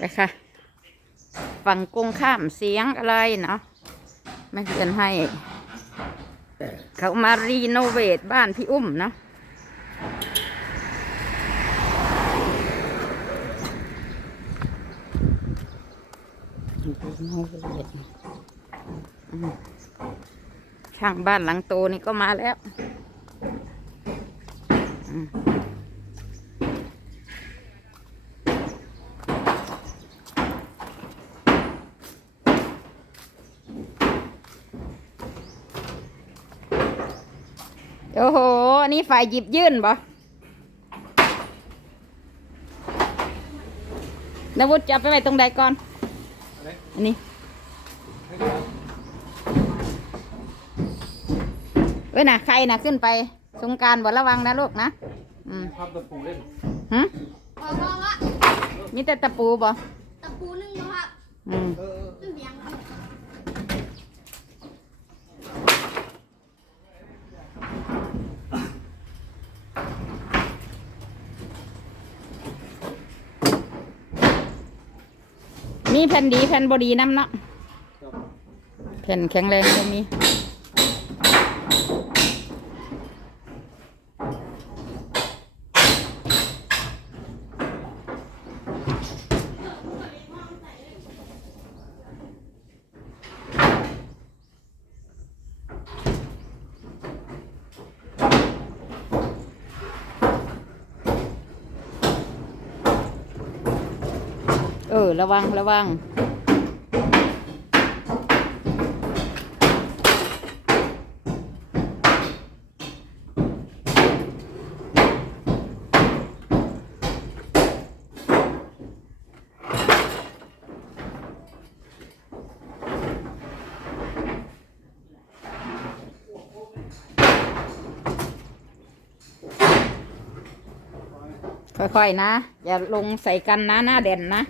ไปค่ะ ฝั่งกงข้ามเสียงอะไรเนาะไม่เพื่อนให้ เขามารีโนเวทบ้านพี่อุ้มเนาะช่างบ้านหลังโตนี่ก็มาแล้วอืมโอ้โห อันนี้ ฝ่ายหยิบยื่นบ่นวุฒิจะเอาไปไว้ตรงใดก่อนอันนี้เว้ยนะใครนะขึ้นไปสงกรารบ่ระวังนะลูกนะอืมทำตะปูเล่นหึขอลองละมีแต่ตะปูบ่ตะปูนึ่งนะครับอืม เออ นึ่งเสียงครับ มีแผ่นดีแผ่นบดีน้ำเนาะครับแผ่นแข็งแรงก็มี ออระวัง ระวัง ค่อย ๆ นะ อย่าลงใส่กันนะ หน้าเด่นนะ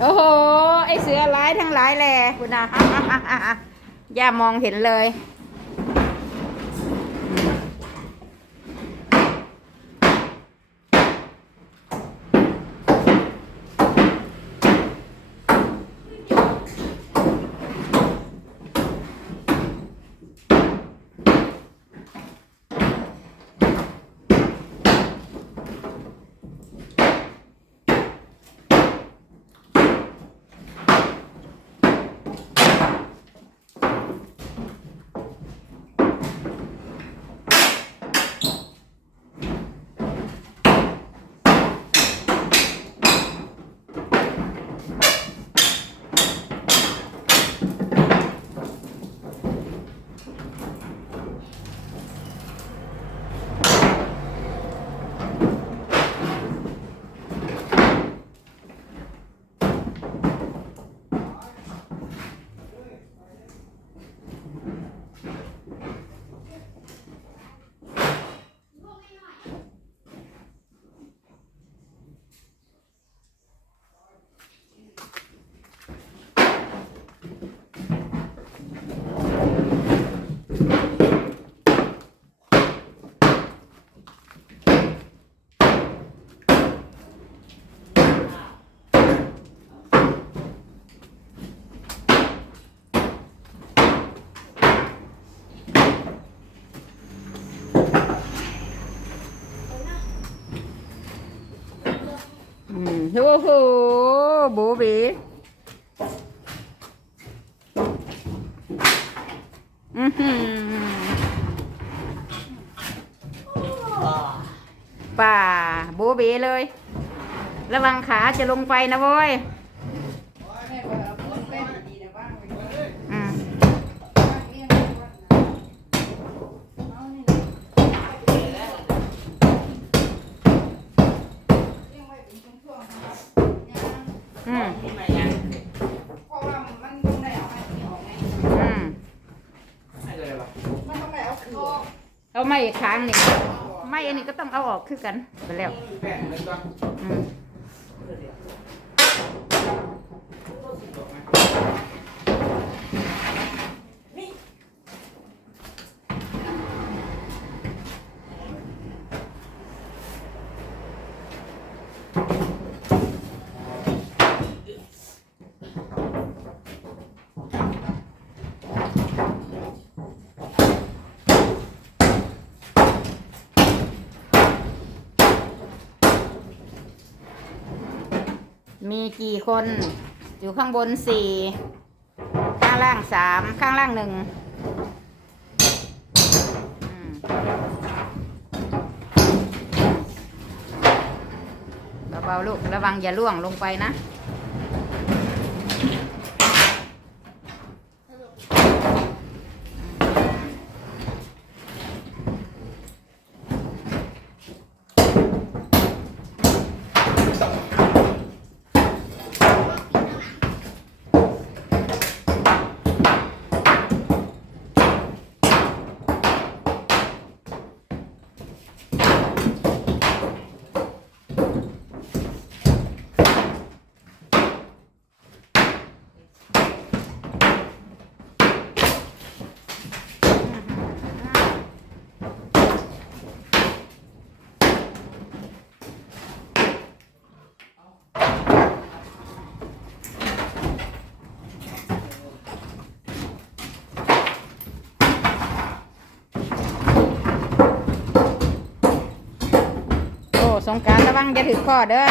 โอ้โห ไอ เสือร้ายทั้งหลายแหล่คุณนะย่ามองเห็นเลย โอ้โหโบเบอือหือป่าโบเบเลย ระวังขาจะลงไปนะโว้ยอืมอืม เพราะว่ามันต้องได้เอาให้ที่ออกไง อืม ให้เลยเหรอ มันต้องได้เอาคือออก เอาไม้ค้างนี่ไม้อันนี้ก็ต้องเอาออกคือกันไปแล้วอืม มีกี่คน อยู่ข้างบนสี่ข้างล่างสามข้างล่างหนึ่งเบาๆลูกระวังอย่าล่วงลงไปนะ สงการระวังอย่าถือข้อเด้อ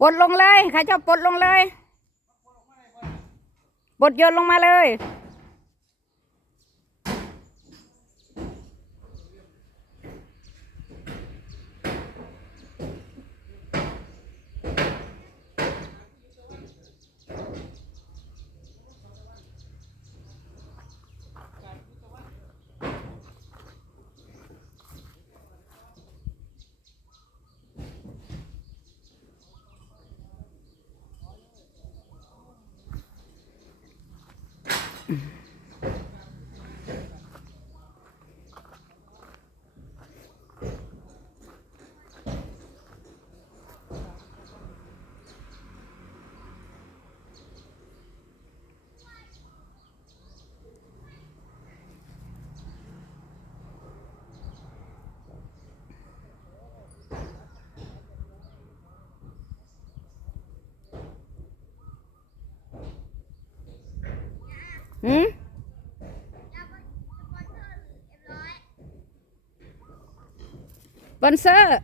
ปลดลงเลยข้าเจ้าปลดลงเลยปลดโยนลงมาเลย Mm-hmm. Bansa!